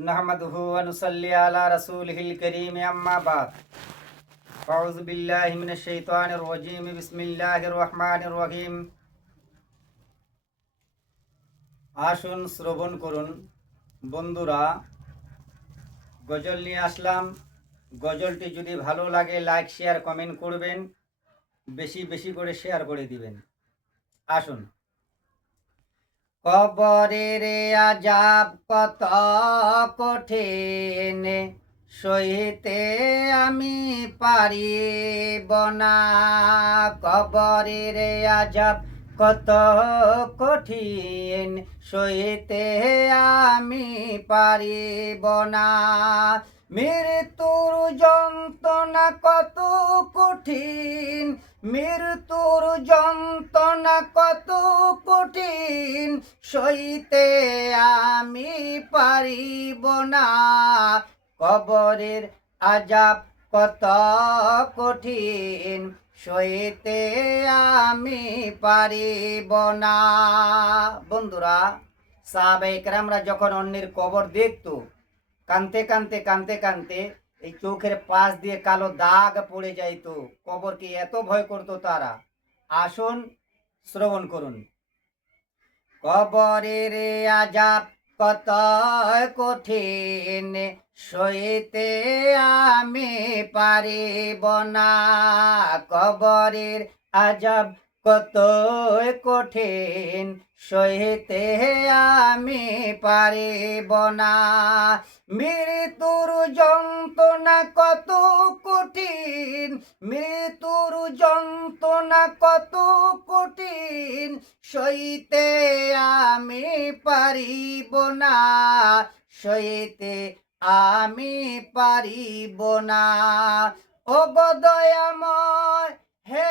नहमदुहु व नुसल्ली अला रसूलिहिल करीम अम्मा बाद अऊज़ु बिल्लाहि मिनश शैतानिर रजीम बिस्मिल्लाहिर रहमानिर रहीम। আসুন শ্রবণ করুন বন্ধুরা, গজল নিয়ে আসলাম। গজলটি যদি ভালো লাগে লাইক শেয়ার কমেন্ট করবেন, বেশি বেশি করে শেয়ার করে দিবেন। আসুন। কবরের আযাব কত কঠিন, সইতে আমি পারিব না। কবরের আযাব কত কঠিন, সইতে আমি পারিব না। মৃত্যুর যন্ত্রণা কত কঠিন, মৃত্যুর যন্ত্রণা কত কঠিন, সইতে আমি পারিব না। কবরের আযাব কত কঠিন, সইতে আমি পারিব না। বন্ধুরা, সাহাবায়ে কেরামরা যখন অন্যের কবর দেখতো, কানতে কানতে কানতে কানতে এই চোখের পাশ দিয়ে কালো দাগ পড়ে যাইত। কবরকে এত ভয় করতো তারা। আসুন শ্রবণ করুন। কবরের আযাব কত কঠিন, সইতে আমি পারিব না। কবরের আযাব কত কঠিন, সইতে আমি পারিব না। মৃত্যুর যন্ত্রণা কত কঠিন, মৃত্যুর যন্ত্রণা কত কঠিন, সইতে আমি পারিব না, সইতে আমি পারিব না। ও গো দয়াময় হে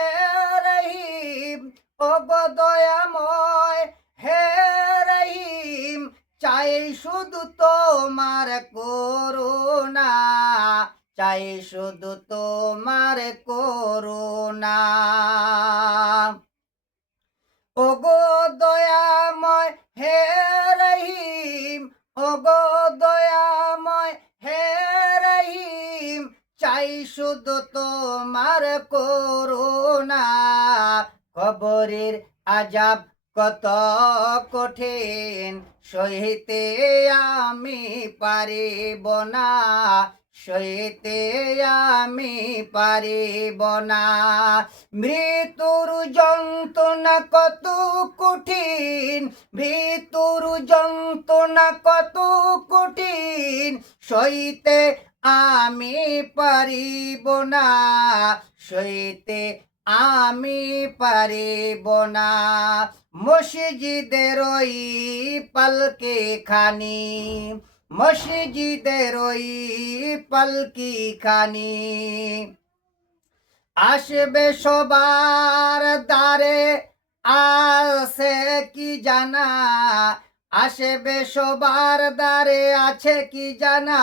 রহিম, ও গো দয়াময় হে রহিম, চাই শুধু তোমার করুণা, চাই শুধু তোমার করুণা। ও গো দয়াময় হে রহিম, ও গো দয়াময় হে রহিম, চাই শুধু তোমার করুণা। কবরের আযাব কত কঠিন, সইতে আমি পারিব না, সইতে আমি পারিব না। মৃত্যুর যন্ত্রণা কত কঠিন, মৃত্যুর যন্ত্রণা কত কঠিন, সইতে আমি পারিব না, সইতে আমি পারিব না। মসজিদের ওই পালকি খানি, মসজিদের ওই পালকি খানি, আসবে সবার দ্বারে আছে কি জানা, আসবে সবার দ্বারে আছে কি জানা।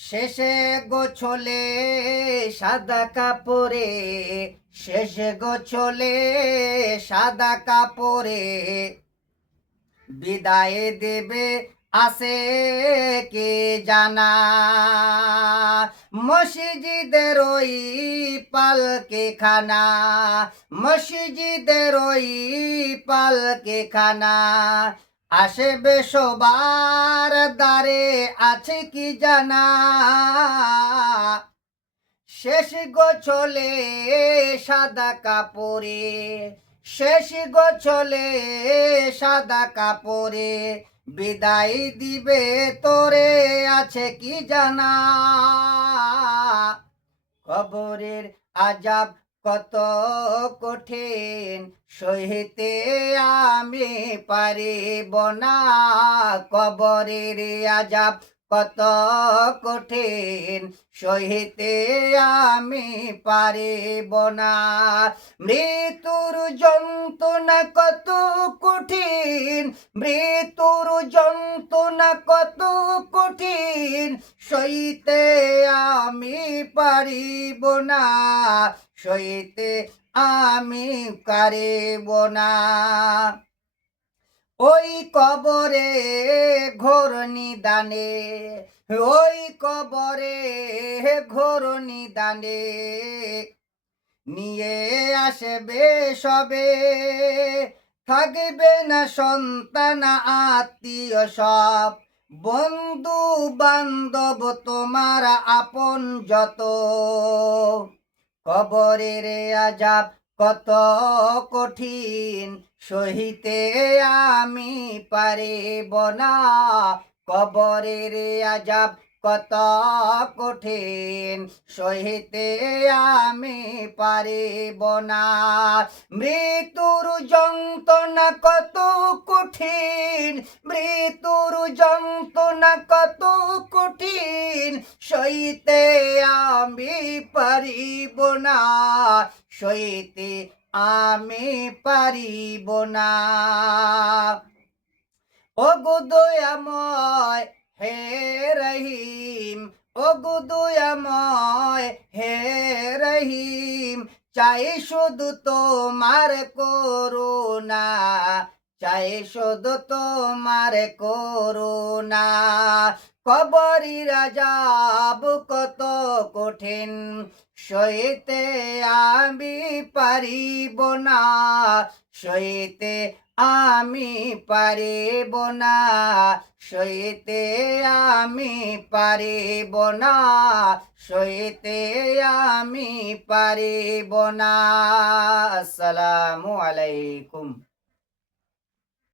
শেষে গোছলে সাদা কাপড়ে, শেষে গোছলে সাদা কাপড়ে, বিদায় দেবে আছে কে জানা। মসজিদের ওই পালকি খানা, মসজিদের ওই পালকি খানা, আসবে সবার দ্বারে আছে কি জানা। শেষ গোছলে সাদা কাপড়ে, শেষ গোছলে সাদা কাপড়ে, বিদায় দিবে তোরে আছে কি জানা। কবরের আযাব কত কঠিন, সইতে আমি পারিব না। কবরের আযাব কত কঠিন, সইতে আমি পারিব না। মৃত্যুর যন্ত্রণা কত কঠিন, মৃত্যুর যন্ত্রণা কত কঠিন, সইতে আমি পারিব না, সইতে আমি পারিব না। ওই কবরে ঘোর নিদানে, ওই কবরে ঘোর নিদানে নিয়ে আসবে সবে, থাকবে না সন্তান আত্মীয় সব, বন্ধু বান্ধব তোমার আপন যত। কবরের আযাব কত কঠিন, সহিতে আমি পারিব না। কবরের আযাব কত কঠিন, সহিতে আমি পারিব না। মৃত্যুর যন্ত্রণা কত কঠিন, মৃত্যুর যন্ত্রণা কত কঠিন, সইতে আমি পারিব না, সইতে আমি পারিব না। ওগো দয়াময় হে রহিম, ওগো দয়াময় হে রহিম, চাই শুধু তোমার করুণা, চাই শুধু তোমার করুণা। কবরের আযাব কত কঠিন, সইতে আমি পারিব না, সইতে আমি পারিব না, সইতে আমি পারিব না, সইতে আমি পারিব না। আসসালামু আলাইকুম।